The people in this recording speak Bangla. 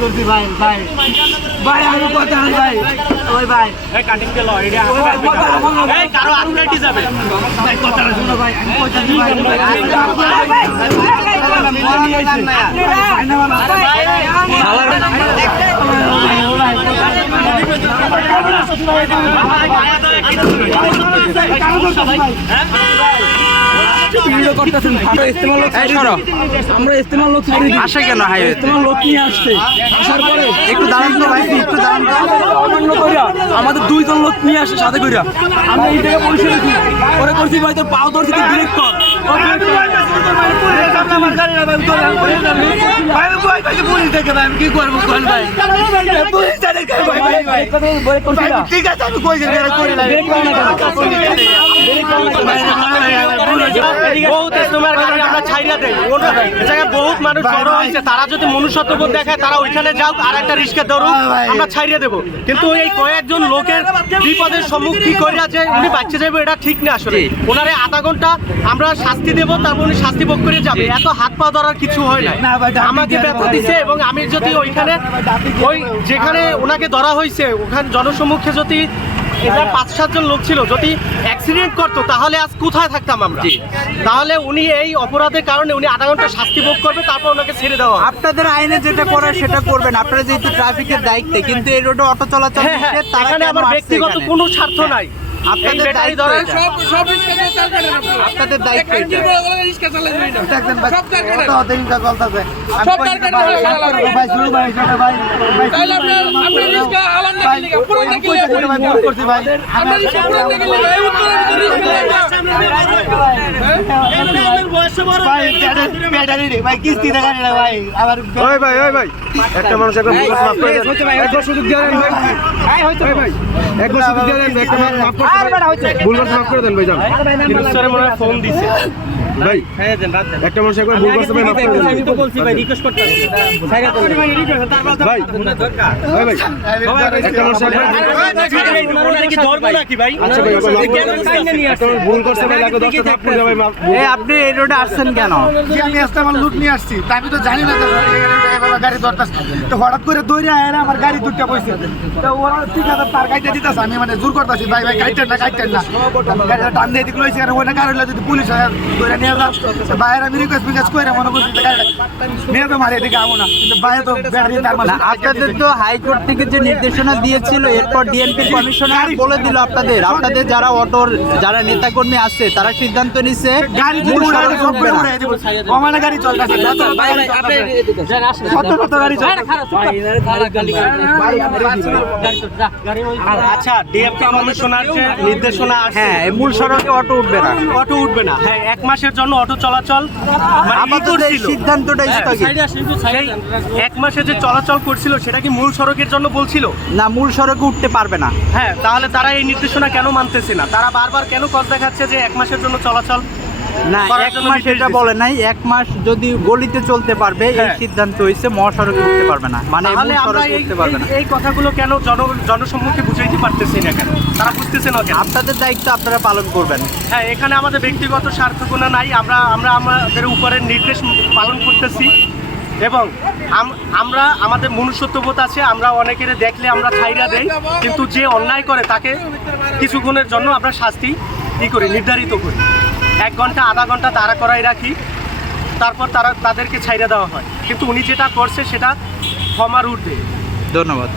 ধরছি ভাই ভাই ভাই আমি কথা নাই ভাই ওই ভাই এই কাটিং কে লয় এটা ওই ভাই কথা বলো এই কারও আটকাইতে যাবে ভাই কথা শুনো ভাই আমি কথা দিই ভাই আমরা ইস্তেমাল লোক ছাড়ি আসে কেন হাইওয়ে? লোক নিয়ে আসছে। আসার পরে একটু দাঁড়ান তো ভাই একটু দাঁড়ান তো। অমান্য কইরা আমাদের দুইজন লোক নিয়ে আসে সাথে কইরা। আমরা এই জায়গায় বসে রয়েছি পরে করছি ভাই তোর পাও ধরছি তুই ডিরেক্ট কর। ও direct কর। ঠিক আছে আমি কই বহুত ইস্তেমার আমরা ছাইরা দেই। ওটা জায়গায়? বহুত মানুষ জড়ো হয়েছে তারা যদি মনুষ্যত্ববোধ দেখায় তারা ওইখানে যাও আর একটা রিস্কে ধরুক আমরা ছাইরা দেব। কিন্তু এই কয়েকজন লোকের বিপদের সম্মুখীন উনি বাচ্চা যাবে এটা ঠিক না আসলে। ওনারে আধা ঘণ্টা আমরা শাস্তি দেব তারপর উনি শাস্তি ভোগ করে যাবে। এত হাত পা ধরার কিছু হয় না আমাকে ব্যথা দিছে এবং আমি যদি ওইখানে ওই যেখানে ওনাকে ধরা হয়েছে ওখানে জনসম্মুখে যদি এটা পাঁচ সাতজন লোক ছিল। যদি অ্যাক্সিডেন্ট করতো তাহলে আজ কোথায় থাকতাম আমরা? তাহলে উনি এই অপরাধের কারণে উনি আধা ঘণ্টা শাস্তি ভোগ করবে তারপর ওনাকে ছেড়ে দেওয়া আপনাদের আইনে যেটা করার সেটা করবেন। আপনারা যেহেতু ট্রাফিকের দায়িত্বে কিন্তু এই রোডে অটো চলাচল হ্যাঁ হ্যাঁ তারা আমার ব্যক্তিগত কোনো স্বার্থ নাই। আপনাদের এই ব্যাটারি দায়িত্ব ধরার এটা। আপনাদের দায়িত্ব এটা। ভাই কিস্তি দেখা না ভাই আবার ওই ভাই ওই ভাই একটা মানুষ একবার ভুল মাফ করে দেন একবার সুযোগ দিয়ে দেন ভাই। ওই ভাই একবার সুযোগ দিয়ে দেন একটা মাফ। ভুল করে দেন ভাই যান। স্যারের মনে ফোন দিছে। ভাই একটা মানুষ একবার ভুল করছে ভাই মাফ করে দেন। ভাই ভাই ভাই একবার ভুল ভাই লাগে আপনি এই রোডে আসছেন কেন? যে আমি আসতে আমার লুট নিয়ে আসছি তা আমি তো জানি না গাড়ি ধরতাস তো হঠাৎ করে দৌড়ে আয় আমার গাড়ি দুটা পয়সা তো ওরা ঠিক আছে তার গাড়িটা দিতেছে আমি মানে জোর করতেছি ভাই ভাই গাড়িটা না গাড়িটা না। গাড়িটা টান দিয়ে দিক লইছি আর ওইটা গাড়ি যদি পুলিশ হয় দৌড়ে নিয়ে তো বাইরে আমি রিকোয়েস্ট ফিকোয়েস্ট করে মনে করছি যে গাড়িটা? নিয়ে তো মারি এদিকে আমো না। কিন্তু বাইরে তো ব্যাটারি তার না আপনাদের তো হাইকোর্ট থেকে যে নির্দেশনা দিয়েছিল এরপর ডিএমপি কমিশনার বলে দিল আপনাদের। আপনাদের যারা অটোর যারা নেতাকর্মী আছে তারা সিদ্ধান্ত নিচ্ছে গাড়ি যদি মূল উড়াই সড়কে সব উঠবে না। উড়াই দিব ওমানে গাড়ি আচ্ছা যে নির্দেশনা আছে হ্যাঁ মূল সড়কে অটো উঠবে না অটো উঠবে না হ্যাঁ এক মাসের জন্য অটো চলাচল মানে আপাতত এই। সিদ্ধান্তটা স্থগিত এক মাসে যে চলাচল করছিল সেটা কি মূল সড়কের জন্য বলছিল না মূল সড়কে উঠতে পারবে না হ্যাঁ তাহলে তারা এই নির্দেশনা কেন মানতেছে না তারা বারবার কেন কজ দেখাচ্ছে যে এক মাসের জন্য চলাচল না এক মাস এটা বলে নাই এক মাস যদি গলিতে চলতে পারবে এই হ্যাঁ। সিদ্ধান্ত হয়েছে মহাসড়কে উঠতে পারবে না। মানে এই উঠতে পারবে না। এই- এই কথাগুলো কেন জন জনসম্মুখে বুঝাইতে পারতেছি না কেন? তারা বুঝতেছে না কেন? আপনাদের দায়িত্ব আপনারা পালন করবেন। হ্যাঁ এখানে আমাদের ব্যক্তিগত স্বার্থগুলো নাই আমরা আমরা আমাদের উপরের নির্দেশ পালন করতেছি। এবং আমরা আমাদের মনুষ্যত্ববোধ আছে আমরা অনেকের দেখলে আমরা ছাইরা দেই কিন্তু যে অন্যায় করে তাকে কিছুক্ষণের জন্য আমরা শাস্তি ই করি নির্ধারিত করি। এক ঘণ্টা, আধা ঘণ্টা দাঁড়া করাই রাখি। তারপর তারা তাদেরকে ছাইড়ে দেওয়া হয়। কিন্তু উনি যেটা করছে সেটা ক্ষমার উঠবে ধন্যবাদ।